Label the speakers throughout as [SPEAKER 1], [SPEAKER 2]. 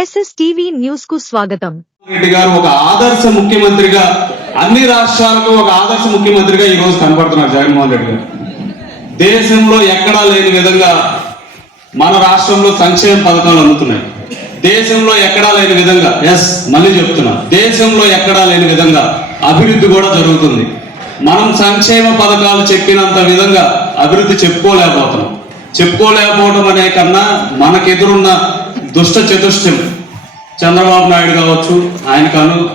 [SPEAKER 1] SSTV న్యూస్కు స్వాగతం.
[SPEAKER 2] రెడ్డి గారు ఒక ఆదర్శ ముఖ్యమంత్రిగా అన్ని రాష్ట్రాలకు ఒక ఆదర్శ ముఖ్యమంత్రిగా ఈ రోజు కనపడుతున్నారు జగన్మోహన్ రెడ్డి గారు. దేశంలో ఎక్కడా లేని విధంగా మన రాష్ట్రంలో సంక్షేమ పథకాలు అందుతున్నాయి. దేశంలో ఎక్కడా లేని విధంగా ఎస్ మళ్ళీ చెప్తున్నా దేశంలో ఎక్కడా లేని విధంగా అభివృద్ధి కూడా జరుగుతుంది. మనం సంక్షేమ పథకాలు చెప్పినంత విధంగా అభివృద్ధి చెప్పుకోలేకపోతున్నాం. చెప్పుకోలేకపోవడం అనే కన్నా మనకెదురున్న దుష్ట చతుష్టయం చంద్రబాబు నాయుడు కావచ్చు ఆయనకు అను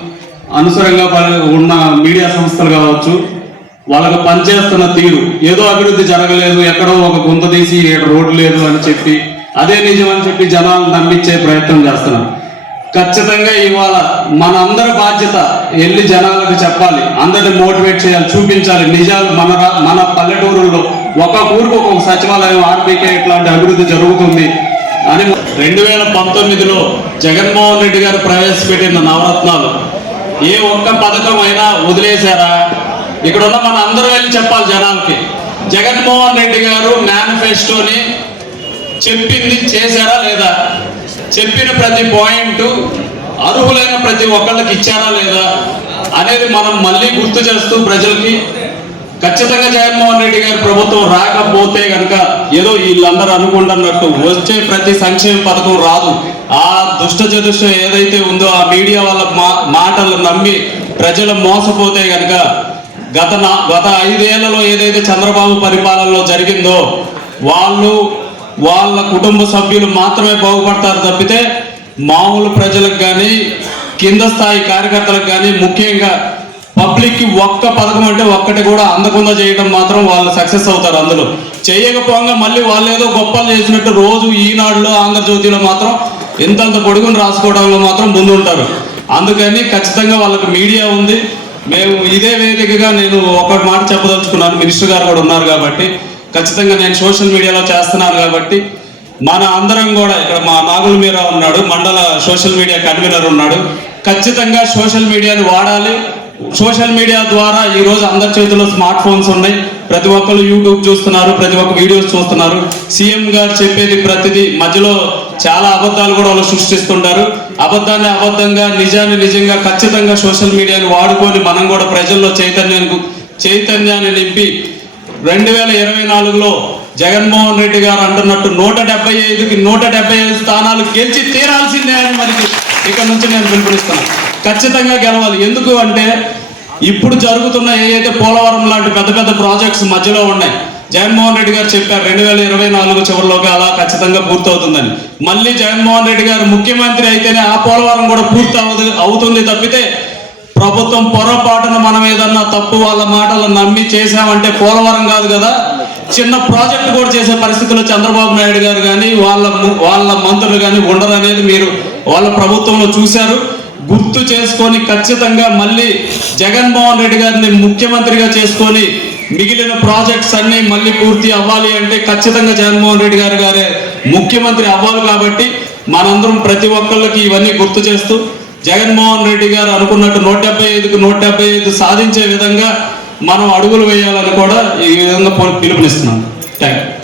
[SPEAKER 2] అనుసరంగా ఉన్న మీడియా సంస్థలు కావచ్చు వాళ్ళకు పనిచేస్తున్న తీరు. ఏదో అభివృద్ధి జరగలేదు ఎక్కడో ఒక గుంత తీసి రోడ్డు లేదు అని చెప్పి అదే నిజం అని చెప్పి జనాలు నమ్మించే ప్రయత్నం చేస్తున్నారు. ఖచ్చితంగా ఇవాళ మన అందరి బాధ్యత వెళ్ళి జనాలకు చెప్పాలి అందరిని మోటివేట్ చేయాలి చూపించాలి. నిజాలు మన రా- మన పల్లెటూరులో ఒక ఊరికి ఒక్కొక్క సచివాలయం ఆర్బీకే ఇట్లాంటి అభివృద్ధి జరుగుతుంది. అని రెండు వేల పంతొమ్మిదిలో జగన్మోహన్ రెడ్డి గారు ప్రవేశపెట్టిన నవరత్నాలు. ఏ ఒక్క పథకం అయినా వదిలేశారా? ఇక్కడ ఉన్న మన అందరూ వెళ్ళి చెప్పాలి జనాలకి. జగన్మోహన్ రెడ్డి గారు మేనిఫెస్టోని చెప్పింది చేశారా లేదా? చెప్పిన ప్రతి పాయింట్ అర్హులైన ప్రతి ఒక్కళ్ళకి ఇచ్చారా లేదా? అనేది మనం మళ్ళీ గుర్తు చేస్తూ ప్రజలకి ఖచ్చితంగా జగన్మోహన్ రెడ్డి గారి ప్రభుత్వం రాకపోతే కనుక ఏదో వీళ్ళందరూ అనుకుంటున్నట్టు వచ్చే ప్రతి సంక్షేమ పథకం రాదు. ఆ దుష్ట చతుష్ట ఏదైతే ఉందో ఆ మీడియా వాళ్ళ మా మాటలు నమ్మి ప్రజలు మోసపోతే కనుక గత గత ఐదేళ్ళలో ఏదైతే చంద్రబాబు పరిపాలనలో జరిగిందో వాళ్ళు వాళ్ళ కుటుంబ సభ్యులు మాత్రమే బాగుపడతారు తప్పితే మామూలు ప్రజలకు కానీ కింద స్థాయి కార్యకర్తలకు కానీ ముఖ్యంగా పబ్లిక్కి ఒక్క పథకం అంటే ఒక్కటి కూడా అందకుండా చేయడం మాత్రం వాళ్ళు సక్సెస్ అవుతారు అందులో. చేయకపోగా మళ్ళీ వాళ్ళు ఏదో గొప్పలు చేసినట్టు రోజు ఈనాడులో ఆంధ్రజ్యోతిలో మాత్రం ఇంతంత పొడుగును రాసుకోవడంలో మాత్రం ముందుంటారు. అందుకని ఖచ్చితంగా వాళ్ళకి మీడియా ఉంది. మేము ఇదే వేదికగా నేను ఒకటి మాట చెప్పదలుచుకున్నాను. మినిస్టర్ గారు కూడా ఉన్నారు కాబట్టి. ఖచ్చితంగా నేను సోషల్ మీడియాలో చేస్తున్నాను కాబట్టి. మన అందరం కూడా ఇక్కడ మా నాగుల మీరా ఉన్నాడు. మండల సోషల్ మీడియా కన్వీనర్ ఉన్నాడు. ఖచ్చితంగా సోషల్ మీడియాని వాడాలి. సోషల్ మీడియా ద్వారా ఈ రోజు అందరి చేతిలో స్మార్ట్ ఫోన్స్ ఉన్నాయి. ప్రతి ఒక్కరు యూట్యూబ్ చూస్తున్నారు ప్రతి ఒక్క వీడియోస్ చూస్తున్నారు. సీఎం గారు చెప్పేది ప్రతిదీ మధ్యలో చాలా అబద్ధాలు కూడా వాళ్ళు సృష్టిస్తుంటారు. అబద్ధాన్ని అబద్ధంగా నిజాన్ని నిజంగా ఖచ్చితంగా సోషల్ మీడియాని వాడుకొని మనం కూడా ప్రజల్లో చైతన్యానికి చైతన్యాన్ని నింపి రెండు వేల ఇరవై నాలుగులో జగన్మోహన్ రెడ్డి గారు అంటున్నట్టు నూట డెబ్బై ఐదుకి నూట డెబ్బై ఐదు స్థానాలు గెలిచి తీరాల్సిందే అని మనకి ఇక్కడ నుంచి నేను పిలుపునిస్తున్నాను. ఖచ్చితంగా గెలవాలి. ఎందుకు అంటే ఇప్పుడు జరుగుతున్న ఏదైతే పోలవరం లాంటి పెద్ద పెద్ద ప్రాజెక్ట్స్ మధ్యలో ఉన్నాయి జగన్మోహన్ రెడ్డి గారు చెప్పారు రెండు వేల ఇరవై నాలుగు చివరిలోకి అలా ఖచ్చితంగా పూర్తవుతుందని. మళ్ళీ జగన్మోహన్ రెడ్డి గారు ముఖ్యమంత్రి అయితేనే ఆ పోలవరం కూడా పూర్తి అవుతుంది తప్పితే ప్రభుత్వం పొరపాటున మనం ఏదన్నా తప్పు వాళ్ళ మాటలు నమ్మి చేశామంటే పోలవరం కాదు కదా. చిన్న ప్రాజెక్ట్ కూడా చేసే పరిస్థితుల్లో చంద్రబాబు నాయుడు గారు కానీ వాళ్ళ వాళ్ళ మంత్రులు కానీ ఉండరనేది మీరు వాళ్ళ ప్రభుత్వంలో చూశారు. గుర్తు చేసుకొని ఖచ్చితంగా మళ్ళీ జగన్మోహన్ రెడ్డి గారిని ముఖ్యమంత్రిగా చేసుకొని మిగిలిన ప్రాజెక్ట్స్ అన్ని మళ్ళీ పూర్తి అవ్వాలి అంటే ఖచ్చితంగా జగన్మోహన్ రెడ్డి గారు గారే ముఖ్యమంత్రి అవ్వాలి కాబట్టి మనందరం ప్రతి ఒక్కళ్ళకి ఇవన్నీ గుర్తు చేస్తూ జగన్మోహన్ రెడ్డి గారు అనుకున్నట్టు నూట డెబ్బై ఐదుకు నూట డెబ్బై ఐదు సాధించే విధంగా మనం అడుగులు వేయాలని కూడా ఈ విధంగా పిలుపునిస్తున్నాం. Thank you